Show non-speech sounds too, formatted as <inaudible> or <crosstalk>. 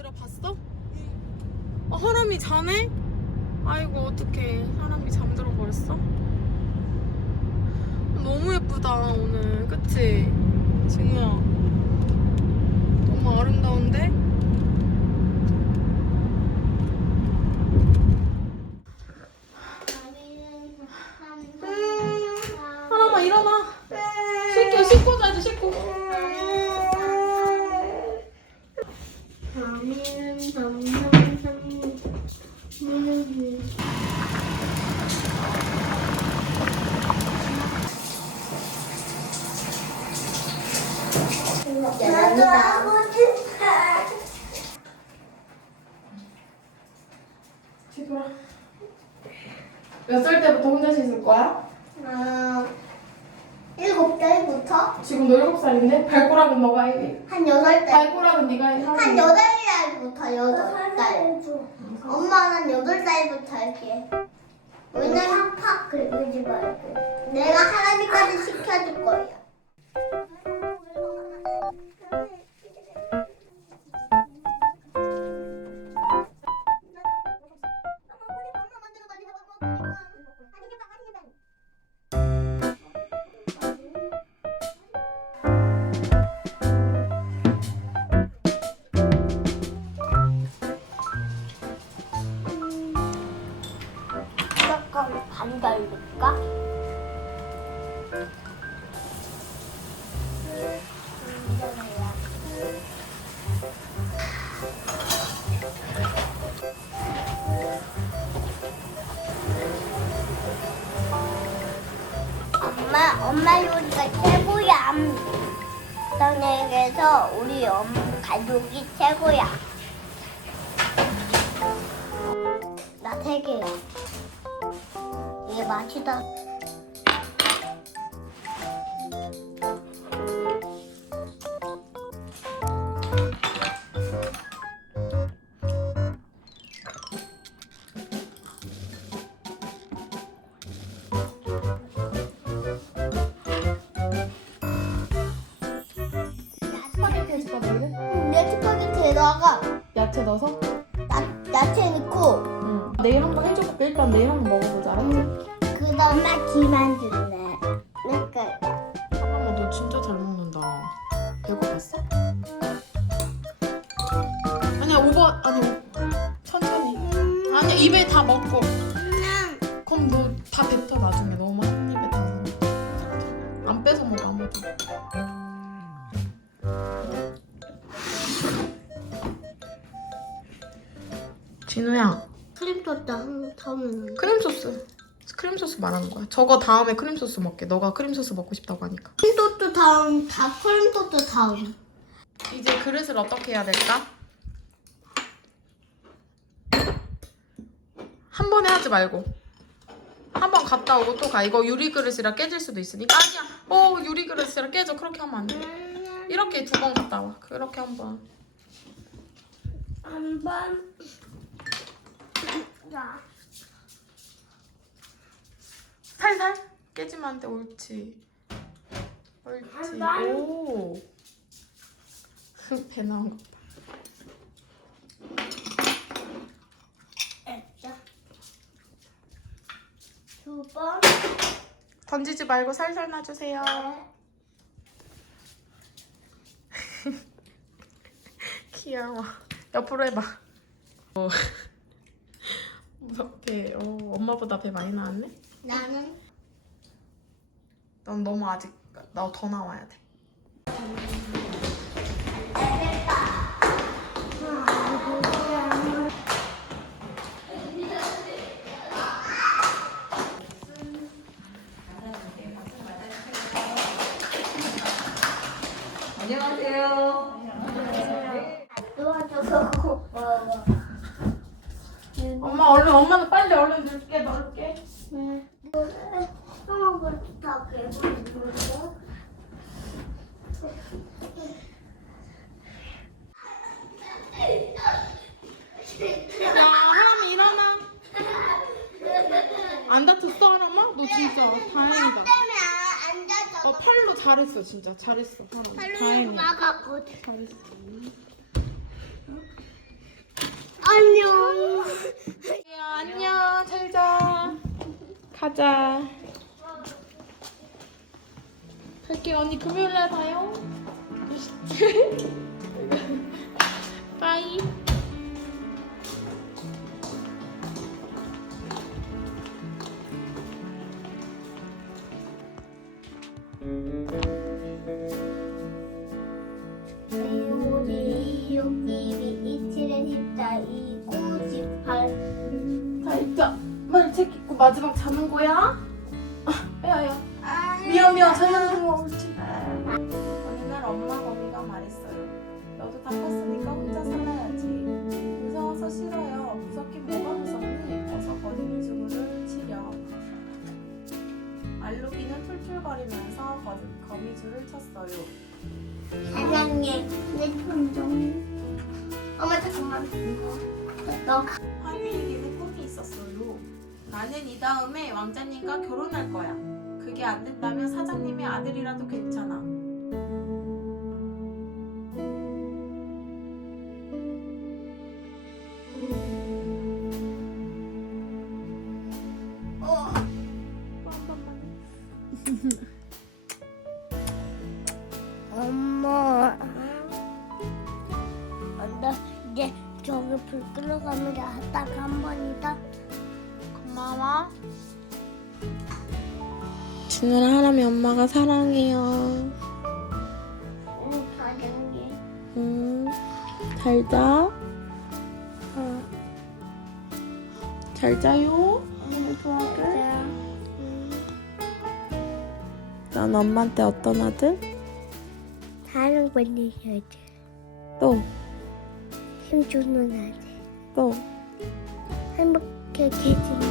얘들아 봤어? 어, 하람이 자네? 아이고 어떡해 하람이 잠들어 버렸어? 너무 예쁘다 오늘 그치? 진우야 너무 아름다운데? 하람아 일어나 씻게 씻고 자야지 씻고 나도 하고 싶어. 지도라 몇 살 때부터 혼자 씻을 거야? 어, 일곱 살부터 지금 너 일곱 살인데? 발꼬락은 너가 해 한 여덟 살, 발꼬락은 네가 해 한. 여덟 살부터 여덟 살. 엄마는 한 여덟 살부터 할게. 왜냐면 팍 긁지 말고. 내가 하나님까지 시켜줄 거야. 엄마, 엄마 요리가 최고야. 너네에게서 우리 엄 가족이 최고야. 나 세 개야. 이게 맛이다. 스파게티 해줄 거야 너희들? 내 스파게티에다가 야채 넣어서? 야, 야채 넣고 응 내일 한번 해줘볼게 일단 내일 한번 먹어보자 알았지? 그 다음에 김만 줄래. 그러니까 하람아 너 진짜 잘 먹는다 배고팠어? 아니야 오버 아니 천천히 아니야 입에 다 먹고 그냥 그럼 너 다 뱉어 나중에 너무 한 입에 다안 뺏어 먹어 아무도 진우야 크림 소스 한 타면 크림 소스. 크림 소스 말하는 거야. 저거 다음에 크림 소스 먹게. 너가 크림 소스 먹고 싶다고 하니까. 크림 소스 다음 다 크림 소스 다음. 이제 그릇을 어떻게 해야 될까? 한 번에 하지 말고. 한 번 갔다 오고 또 가. 이거 유리 그릇이라 깨질 수도 있으니까. 아니야. 어 유리 그릇이라 깨져. 그렇게 하면 안돼. 이렇게 두 번 갔다 와. 그렇게 한번. 한번 자. 살살 깨지면 안 돼 옳지 옳지 한 번. 오배 나온 것 봐. 됐다. 두 번. 던지지 말고 살살 놔주세요 <laughs> 귀여워. 옆으로 해봐. 어. 무섭게. 어, 엄마보다 배 많이 나왔네? 나는 넌 너무 아직 나 더 나와야 돼. 도와줘서 고마워. 엄마 얼른 엄마는 빨리 얼른 넣을게 넣을게. 야 하람이 일어나. 안 다쳤어 하람아? 너 진짜 다행이다. 어 팔로 잘했어 진짜 잘했어. 팔로 다행이야. 막았고. 잘했어. 안녕. 안녕. 잘자. 가자. 갈게 언니 금요일날 봐요 마지막 자는 거야? 야야. 미안 미안. 자연 옳지. 어느 날 엄마 거미가 말했어요. 너도 다 컸으니까 혼자 살아야지. 무서워서 싫어요. 무섭긴 뭐가 무섭니? 어서 거미줄을 치려. 알루비는 툴툴거리면서 거, 거미줄을 쳤어요. 사랑해. 내 손좀. 엄마 잠깐만. 너 화밀이는 꿈이 있었어요 나는 이 다음에 왕자님과 결혼할 거야 그게 안 된다면 사장님의 아들이라도 괜찮아 엄마. 나 이제 저기 불 끌어가면 갔다가 한 번이다. 준우랑 하람이 엄마가 사랑해요. 응, 사랑해. 응. 잘 자. 응. 잘 자요. 응, 좋아해. 난 엄마한테 어떤 아들? 사랑 받는 여자. 또, 힘 주는 아들. 또. 행복하게 해주는